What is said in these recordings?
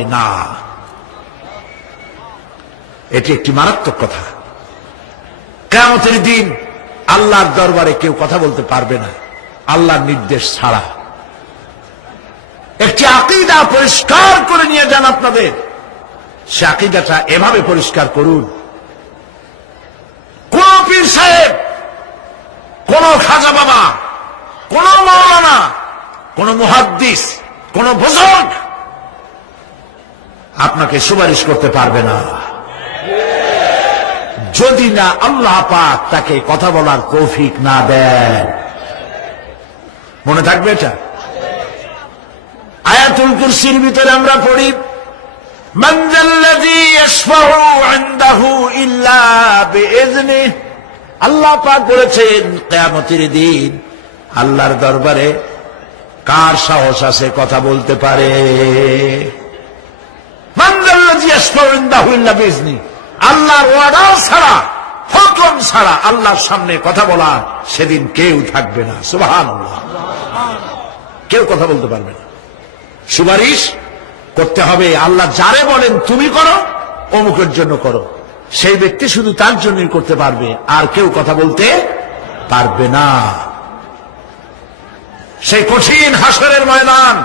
হবে না। এটি একটি মারাত্মক কথা। কেমতের দিন আল্লাহর দরবারে কেউ কথা বলতে পারবে না। আল্লাহর নির্দেশ ছাড়া। একটি আকিদা পরিষ্কার করে নিয়ে যান আপনাদের। সে আকিদাটা এভাবে পরিষ্কার করুন। কোন পীর সাহেব, কোন খাজা বাবা, কোন মৌলানা কোন মুহাদ্দিস, কোন বুজুর্গ আপনাকে সুপারিশ করতে পারবে না। যদি না আল্লাহ পাক তাকে কথা বলার কৌফিক না দেন। মনে থাকবে এটা? আয়াতুল কুরসির ভিতরে আমরা পড়ি আল্লাহ পাক বলেছেন, কেয়ামতির দিন আল্লাহর দরবারে কার সাহস আছে কথা বলতে পারে? আল্লাহর ওয়ার্ডার ছাড়া, হুকুম ছাড়া আল্লাহর সামনে কথা বলা সেদিন কেউ থাকবে না। সুবহানাল্লাহ। কেউ কথা বলতে পারবে না। সুপারিশ করতে হবে, আল্লাহ যারে বলেন তুমি করো, অমুকের জন্য করো। সেই ব্যক্তি শুধু তার জন্যই করতে পারবে, আর কেউ কথা বলতে পারবে না। সেই কঠিন হাসরের ময়দান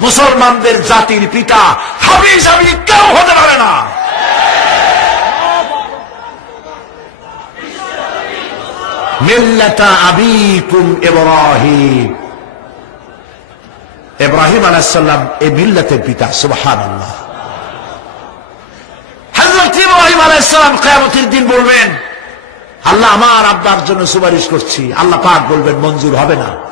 মুসলমানদের জাতির পিতা হাবিজ আমি কেউ হতে পারে না। মিল্লাতা আবিকুম ইব্রাহিম। ইব্রাহিম আলাইসাল্লাম এই মিল্লাতের পিতা সুবহান আল্লাহ হজরত ইব্রাহিম দিন বলবেন, আল্লাহ আমার আব্বার জন্য সুপারিশ করছি। আল্লাহ পাক বলবেন, মঞ্জুর হবে না।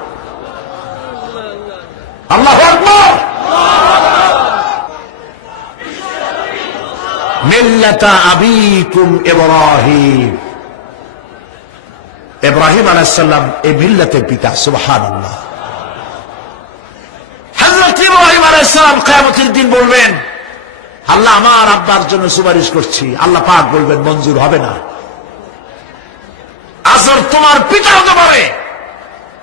আল্লাহ মিল্লাতা ইব্রাহিম। আলাইসাল্লাম এই মিল্লাতের পিতা সুবহান আল্লাহ আমার আব্বার জন্য সুপারিশ করছি। আল্লাহ পাক বলবেন, মঞ্জুর হবে না। আসর তোমার পিতা হতে পারে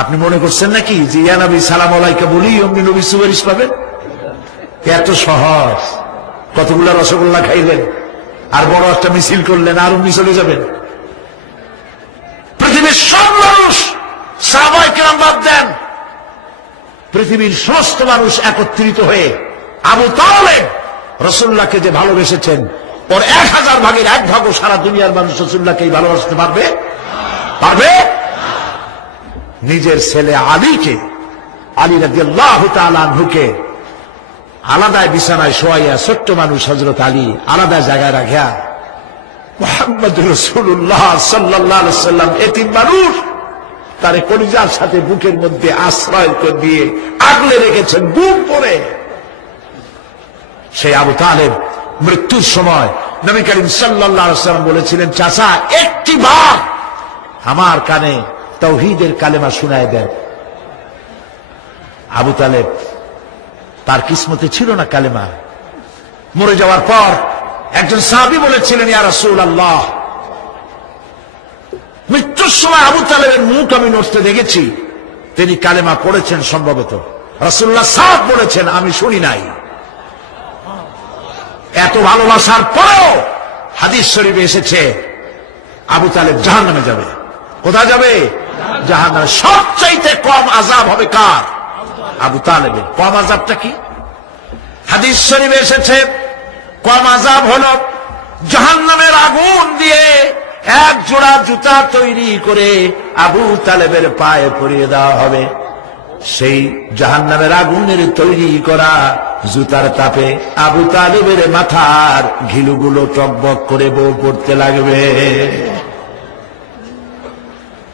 আপনি মনে করছেন নাকি যে, ইয়া নবী, সালাম আলাইকে বলি অমনি নবী সুপারিশ পাবেন এত সহজ। কতগুলা রসগোল্লা খাইলেন, আর বড় একটা মিছিল করলেন, আর অমনি চলে যাবেন। পৃথিবীর সব মানুষ সাহবাই কিরাম বাদ দেন। পৃথিবীর সমস্ত মানুষ একত্রিত হয়ে আবু তাহলে রসুল্লাহকে যে ভালোবেসেছেন, ওর এক হাজার ভাগের এক ভাগও সারা দুনিয়ার মানুষ রসুল্লাহকেই ভালোবাসতে পারবে? পারবে? নিজের ছেলে আলীকে, আলী রাজি আল্লাহ তালুকে আলাদায় বিছানায় শোয়াইয়া ছোট্ট মানুষ হজরত আলী আলাদা জায়গায় রাখিয়া মোহাম্মদ রসুল্লাহ সাল্লাহ সাল্লাম এতিম মানুষ, তার কলিজার সাথে বুকের মধ্যে আশ্রয় দিয়ে আগলে রেখেছেন বুক পরে সেই আবু তালেব মৃত্যুর সময় নবী করিম সাল্লাহ সাল্লাম বলেছিলেন, চাচা, একটি বার আমার কানে তৌহিদের কালেমা শুনায় দেন। আবু তালেব, তার কিসমতে ছিল না কালেমা। মরে যাওয়ার পর একজন সাহাবি বলেছিলেন, ইয়া রাসূল আল্লাহ মৃত্যুর সময় আবু তালেবের মুখ আমি নড়তে দেখেছি। তিনি কালেমা পড়েছেন সম্ভবত। রাসূলুল্লাহ সাহেব বলেছেন, আমি শুনি নাই। এত ভালোবাসার পরেও হাদিস শরীফে এসেছে, আবু তালেব জাহান নামে যাবে। কোথায় যাবে? জাহান নামে সবচাইতে কম আজাব হবে কার? আবু তালেবের। কম আজাবটা কি? হাদিস শরীফে এসেছে, কম আজাব হল জাহান নামের আগুন দিয়ে এক জোড়া জুতা তৈরি করে আবু তালেবের পায়ে পরিয়ে দেওয়া হবে। সেই জাহান নামের আগুনের তৈরি করা জুতার তাপে আবু তালেবের মাথার ঘিলুগুলো টকবক করে বউ পড়তে লাগবে।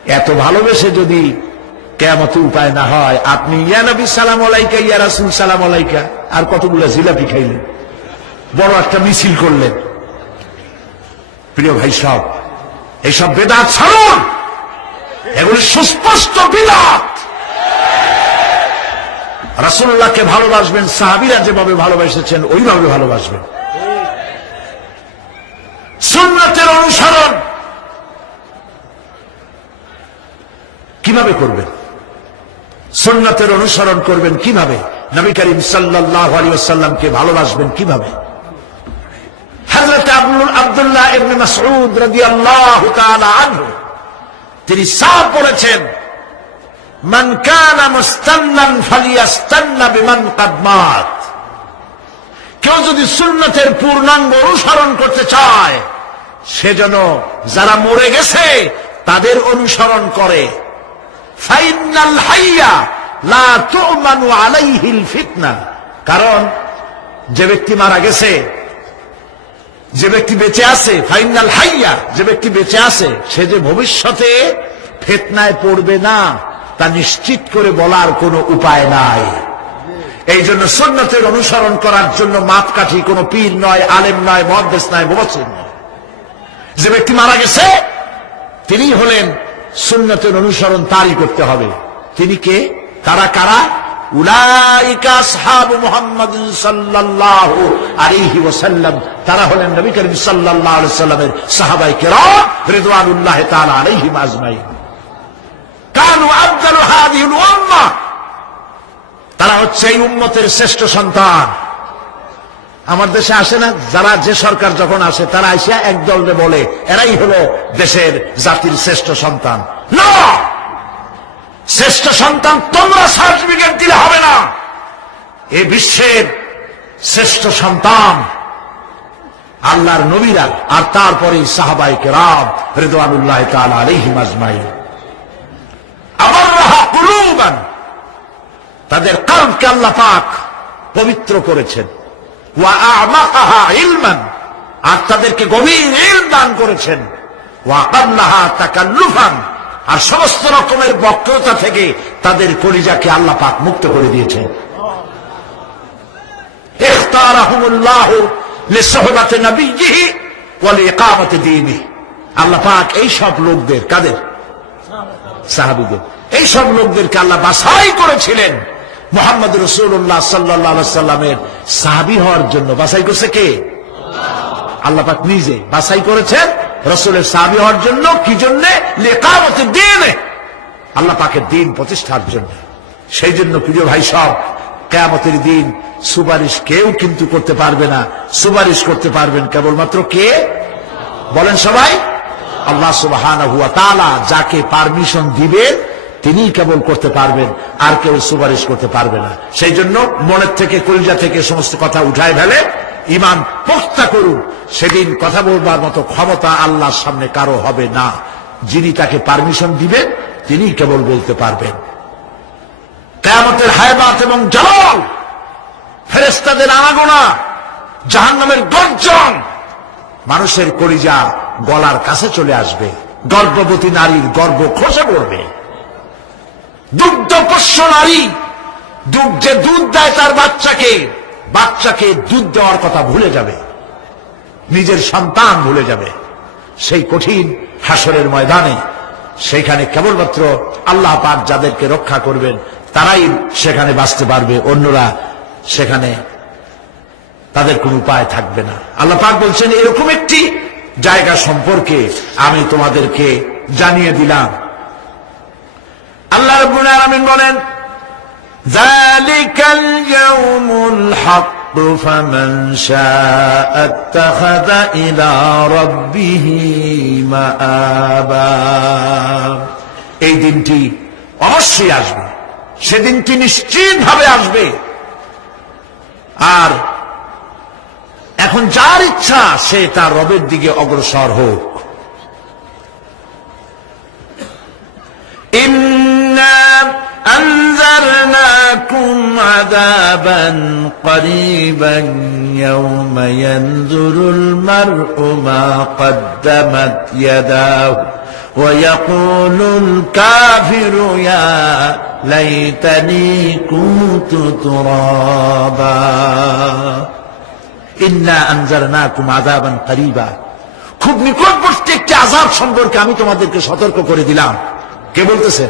এত ভালোবেসে যদি কেমত উপায় না হয়, আপনি, ইয়া নবী, সালাম আলাইকা, ইয়া রাসুল, সালাম আলাইকা, আর কতগুলো জিলাপি খাইলেন? বড় একটা মিছিল করলেন। প্রিয় ভাই সব এইসব বেদাত ছাড়ুন! এগুলি সুস্পষ্ট বিদাত! রাসুল্লাহকে ভালোবাসবেন, সাহাবিরা যেভাবে ভালোবাসেছেন, ওইভাবে ভালোবাসবেন। সুন্নাতের অনুসরণ কীভাবে করবেন? সুন্নাতের অনুসরণ করবেন কীভাবে? নবী করিম সাল্লাহ আলিয়াল্লামকে ভালোবাসবেন কীভাবে? তিনি সাফ বলেছেন, মান কানা বিমান কাদ কেউ যদি সুন্নতের পূর্ণাঙ্গ অনুসরণ করতে চায়, সে যেন যারা মরে গেছে, তাদের অনুসরণ করে। কারণ, যে ব্যক্তি মারা গেছে, যে ব্যক্তি বেঁচে আছে, ফাইনাল হাইয়া, যে ব্যক্তি বেঁচে আছে, সে যে ভবিষ্যতে ফেতনায় পড়বে না, তা নিশ্চিত করে বলার কোনো উপায় নাই। এই জন্য সন্ন্যতের অনুসরণ করার জন্য মাপকাঠি কোনো পীর নয়, আলেম নয় মহাদেশ নয় মুবসির নয়। যে ব্যক্তি মারা গেছে তিনি হলেন সুন্নতের অনুসরণ তারই করতে হবে। তিনি কে? তারা কারা? তারা হলেন নবী করিম সাল্লামের সাহাবায়ে কেরাম রিদওয়ানুল্লাহি তাআলা আলাইহিম আজমাইন। কানু উম্মাহ তারা হচ্ছে এই উম্মতের শ্রেষ্ঠ সন্তান। আমার দেশে আসে না, যারা যে সরকার যখন আসে, তারা আইসা একদল বলে, এরাই হলো দেশের জাতির শ্রেষ্ঠ সন্তান। না! শ্রেষ্ঠ সন্তান তোমরা সার্টিফিকেট দিলে হবে না। এ বিশ্বের শ্রেষ্ঠ সন্তান আল্লাহর নবীরা আর তারপরে সাহাবাই কেরাম রেদওয়ানুল্লাহ তাআলা আলাইহিম আজমাইন। আমার তাদের কালকে আল্লাহ পাক পবিত্র করেছেন। ইলমান, আর তাদেরকে গভীর ইল দান করেছেন। আর সমস্ত রকমের বক্রতা থেকে তাদের কলিজাকে আল্লাহ পাক মুক্ত করে দিয়েছেন। আল্লাহ পাক এই সব লোকদের কাদের? সাহাবীদের। এই সব লোকদেরকে আল্লাহ বাছাই করেছিলেন। মোহাম্মদ রসুল্লাহ সাল্লাহ সাল্লামের সাহাবি হওয়ার জন্য বাছাই করছে কে? আল্লাহ পাক নিজে বাছাই করেছেন রসুলের সাহাবি হওয়ার জন্য কি জন্য? লেখামতে দিন। আল্লাহ পাকের দিন প্রতিষ্ঠার জন্য। সেই জন্য প্রিয় ভাই সব, কেয়ামতের দিন সুপারিশ কেউ কিন্তু করতে পারবে না। সুপারিশ করতে পারবেন কেবলমাত্র কে? বলেন সবাই। আল্লাহ তালা যাকে পারমিশন দিবেন তিনি কেবল করতে পারবেন, আর কেউ সুপারিশ করতে পারবে না। সেই জন্য মনের থেকে, কলিজা থেকে সমস্ত কথা উঠায় ফেলে, ইমান পোক্তা করুন। সেদিন কথা বলবার মতো ক্ষমতা আল্লাহর সামনে কারও হবে না। যিনি তাকে পারমিশন দিবেন তিনি কেবল বলতে পারবেন। কেয়ামতের হায়বাত এবং জল ফেরেস্তাদের আনাগোনা, জাহান্নামের গর্জন, মানুষের কলিজা গলার কাছে চলে আসবে। গর্ভবতী নারীর গর্ভ খসে পড়বে। দুগ্ধপোষ্য নারী। দুধ যে দুধ দেয় তার বাচ্চাকে। বাচ্চাকে দুধ দেওয়ার কথা ভুলে যাবে। নিজের সন্তান ভুলে যাবে। সেই কঠিন হাসরের ময়দানে সেখানে কেবলমাত্র আল্লাহ পাক যাদেরকে রক্ষা করবেন, তারাই সেখানে বাঁচতে পারবে। অন্যরা সেখানে তাদের কোনো উপায় থাকবে না। আল্লাহ পাক বলছেন, এরকম একটি জায়গা সম্পর্কে আমি তোমাদেরকে জানিয়ে দিলাম। আল্লাহ রব্বুল আলামিন বলেন ذلك اليوم الحق فمن شاء اتخذ إلى ربه مآبا এই দিনটি অবশ্যই আসবে সেদিনটি নিশ্চিত ভাবে আসবে আর এখন যার ইচ্ছা সে তার রবের দিকে অগ্রসর হোক إنا أنذرناكم عذابا قريبا يوم ينظر المرء ما قدمت يداه ويقول الكافر يا ليتني كنت ترابا إنا أنذرناكم عذابا قريبا খুব নিকটবর্তী একটি আজাব সম্পর্কে আমি তোমাদেরকে সতর্ক করে দিলাম কে বলতেছেন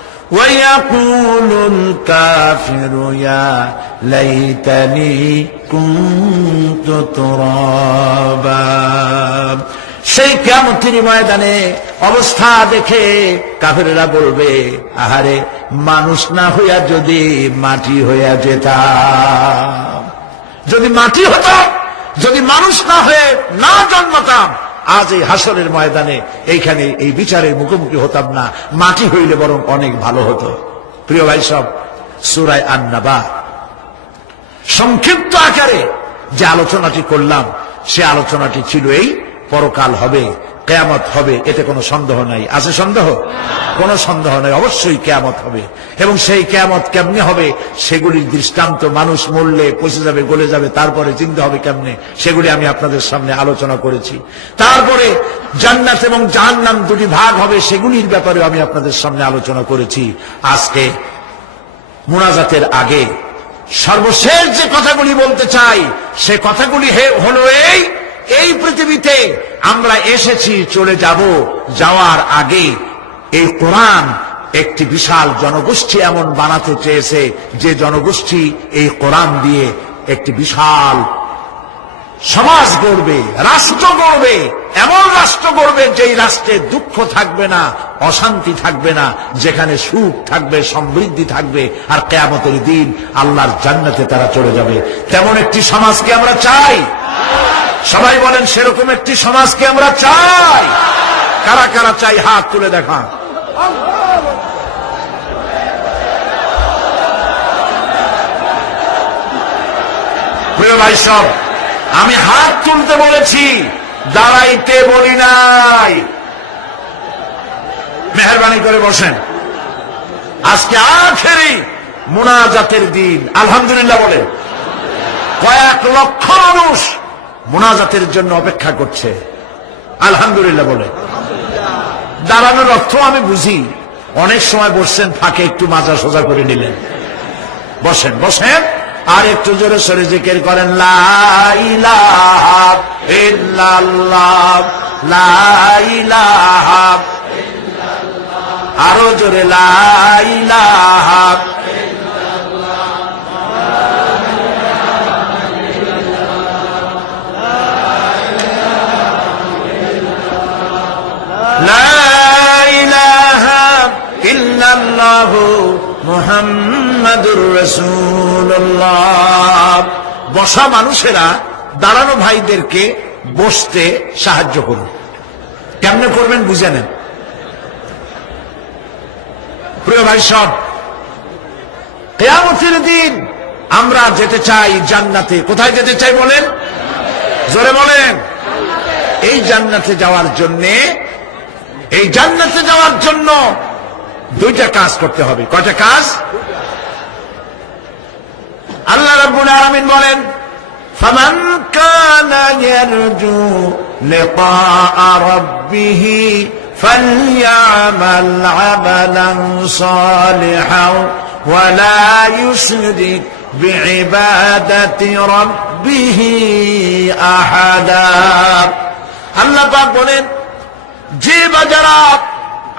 ويقول الكافر يا ليتني كنت ترابا সেই কেমতির ময়দানে অবস্থা দেখে কাফেরেরা বলবে আহারে মানুষ না হইয়া যদি মাটি হইয়া যেতাম যদি মাটি হতাম যদি মানুষ না হয়ে না জন্মতাম আজ এই হাসরের ময়দানে এইখানে এই বিচারের মুখোমুখি হতাম না। মাটি হইলে বরং অনেক ভালো হতো। প্রিয় ভাই সব, সুরায় আন্নাবা সংক্ষিপ্ত আকারে যে আলোচনাটি করলাম, সে আলোচনাটি ছিল এই, পরকাল হবে। কেয়ামত হবে, এতে কোনো সন্দেহ নাই। আছে সন্দেহ? কোনো সন্দেহ নাই। অবশ্যই কেয়ামত হবে। এবং সেই কেয়ামত কেমনে হবে? সেগুলির দৃষ্টান্ত মানুষ মরলে পচে যাবে, গলে যাবে, তারপরে চিন্তা হবে কেমনে? সেগুলি আমি আপনাদের সামনে আলোচনা করেছি। তারপরে জান্নাত এবং জাহান্নাম দুটি ভাগ হবে, সেগুলির ব্যাপারে আমি আপনাদের সামনে আলোচনা করেছি। আজকে মোনাজাতের আগে সর্বশেষ যে কথাগুলি বলতে চাই, সে কথাগুলি হলো এই এই পৃথিবীতে আমরা এসেছি, চলে যাব যাওয়ার আগে। এই কোরআন একটি বিশাল জনগোষ্ঠী এমন বানাতে চেয়েছে, যে জনগোষ্ঠী এই কোরআন দিয়ে একটি বিশাল সমাজ গড়বে, রাষ্ট্র গড়বে। এমন রাষ্ট্র গড়বে যেই রাষ্ট্রে দুঃখ থাকবে না, অশান্তি থাকবে না, যেখানে সুখ থাকবে, সমৃদ্ধি থাকবে, আর কেয়ামতের দিন আল্লাহর জান্নাতে তারা চলে যাবে। তেমন একটি সমাজকে আমরা চাই। সবাই বলেন, সেরকম একটি সমাজকে আমরা চাই। কারা কারা চাই, হাত তুলে দেখা। প্রিয় ভাই সব, আমি হাত তুলতে বলেছি, দাঁড়াইতে বলি নাই। মেহরবানি করে বসেন। আজকে আখেরি মোনাজাতের দিন, আলহামদুলিল্লাহ বলে। কয়েক লক্ষ মানুষ মুনাজাতের জন্য অপেক্ষা করছে। আলহামদুলিল্লাহ বলে। দাঁড়ানোর অর্থ আমি বুঝি। অনেক সময় বসছেন, ফাঁকে একটু মাজা সোজা করে নিলেন। বসেন বসেন। আর একটু জোরে সরে জিকির করেন আরও জোরে, লা বসা মানুষেরা দাঁড়ানো ভাইদেরকে বসতে সাহায্য করুন। কেমনে করবেন বুঝে নেন। প্রিয় ভাই সব, কেয়ামতের দিন আমরা যেতে চাই জান্নাতে। কোথায় যেতে চাই বলেন? জোরে বলেন। এই জান্নাতে যাওয়ার জন্যে, এই জান্নাতে যাওয়ার জন্য দুইটা কাজ করতে হবে কয়টা কাজ আল্লাহ রাব্বুল আলামিন বলেন فمن كان يرجو لقاء ربه فليعمل عملا صالحا ولا يشرك بعبادة ربه أحدا আল্লাহ পাক বলেন যে বা যারা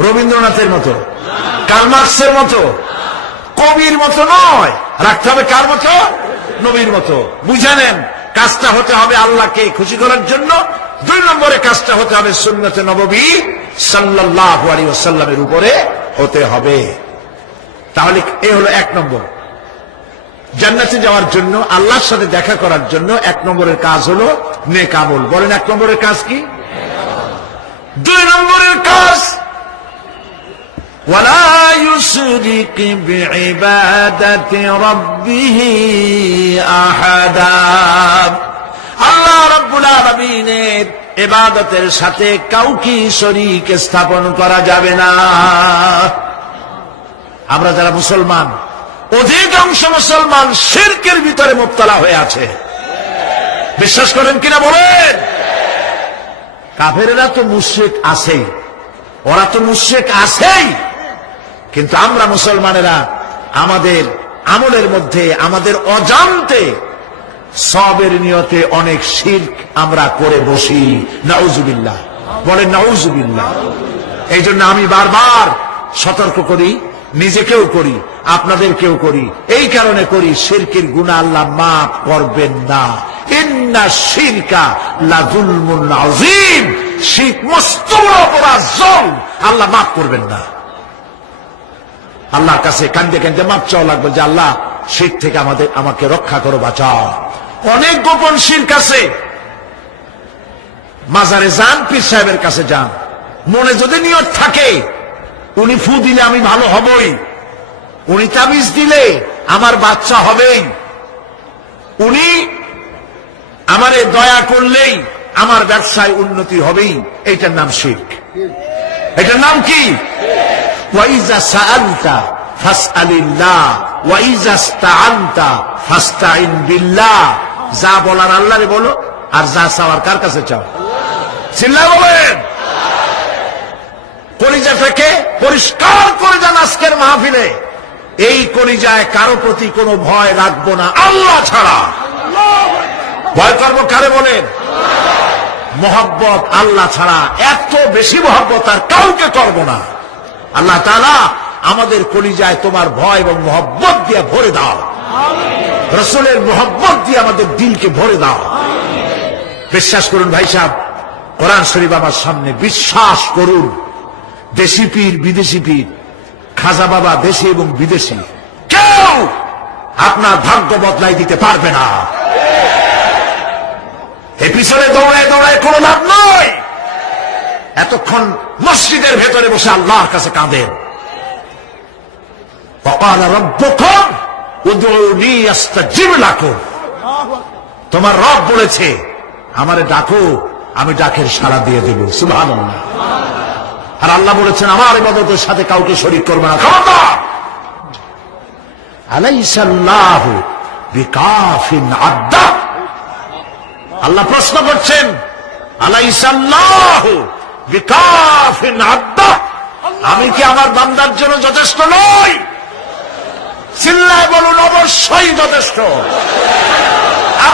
রবীন্দ্রনাথের মতো কালমার্কসের মতো, কবির মতো নয়। রাখতে হবে কার মতো? নবীর মতো। বুঝে নেন, কাজটা হতে হবে আল্লাহকে খুশি করার জন্য। দুই নম্বরে কাজটা হতে হবে সুন্নতে নববী সাল্লাহ আলী ওসাল্লামের উপরে হতে হবে। তাহলে এ হলো এক নম্বর। জান্নাতে যাওয়ার জন্য, আল্লাহর সাথে দেখা করার জন্য এক নম্বরের কাজ হলো নেকামল বলেন এক নম্বরের কাজ কি? দুই নম্বরের কাজ ولا يشرك بعبادة ربه أحدا আল্লাহ রব্বুল আলমিনের এবাদতের সাথে কাউকে শরীক স্থাপন করা যাবে না আমরা যারা মুসলমান অধিকাংশ মুসলমান শিরকের ভিতরে মুক্তলা হয়ে আছে বিশ্বাস করেন কিনা বলেন কাফেরেরা তো মুশ্রিক আছেই ওরা তো মুশ্রিক আছেই কিন্তু আমরা মুসলমানেরা আমাদের আমলের মধ্যে, আমাদের অজান্তে সবের নিয়তে অনেক শির্ক আমরা করে বসি। নাউজুবিল্লাহ। বলে নাউজুবিল্লাহ। এই জন্য আমি বারবার সতর্ক করি, নিজেকেও করি, আপনাদেরকেও করি। এই কারণে করি, শিরকির গুণা আল্লাহ মাফ করবেন না। ইন্না শিরকা লাজুলমুন আযীম। শিরক মস্ত বড় অপরাধ আল্লাহ মাফ করবেন না। আল্লাহর কাছে কান্দে কান্দে মাপ চাওয়া লাগবে যে আল্লাহ, শীত থেকে আমাদের, আমাকে রক্ষা করো, বাঁচাও। অনেক গোপন শির্ক আছে মাজারে যান, পীর সাহেবের কাছে যান। মনে যদি নিয়ত থাকে, উনি ফু দিলে আমি ভালো হবই। উনি তাবিজ দিলে আমার বাচ্চা হবেই। উনি আমারে দয়া করলেই আমার ব্যবসায় উন্নতি হবেই। এটার নাম শিখ এটার নাম কি? যা বলার বলো, আর যা চাওয়ার কার কাছে চাও? চিল্লা বলেন। কলিজাটাকে পরিষ্কার করে যান আজকের মাহফিলে। এই কলিজায় কারও প্রতি কোনো ভয় রাখব না, আল্লাহ ছাড়া। ভয় করব কারে বলেন? মোহব্বত আল্লাহ ছাড়া, এত বেশি মোহব্বত আর কাউকে করব না। আল্লাহ তালা আমাদের কলিজায় তোমার ভয় এবং মোহব্বত দিয়ে ভরে দাও। রসুলের মোহব্বত দিয়ে আমাদের দিলকে ভরে দাও। বিশ্বাস করুন ভাই সাহেব, কোরআন শরীফ আমার সামনে বিশ্বাস করুন। দেশি পীর, বিদেশি পীর, খাজা বাবা দেশি এবং বিদেশি, কেউ আপনার ভাগ্য বদলাই দিতে পারবে না। এ পিছনে দৌড়ায় দৌড়ায় কোনো লাভ নয়। এতক্ষণ মসজিদের ভেতরে বসে আল্লাহর কাছে কাঁদেন কপাল তোমার রব বলেছে, আমারে ডাকো, আমি ডাকের সাড়া দিয়ে দেব। সুভান আর আল্লাহ বলেছেন, আমার ইবাদতের সাথে কাউকে শরিক করবে না। ক্ষমতা বিকাফিন আল্লাহ প্রশ্ন করছেন আলাইসাল্লাহ বিকাফিন আদ্দা আমি কি আমার বান্দার জন্য যথেষ্ট নই? চিল্লায় বলুন অবশ্যই যথেষ্ট।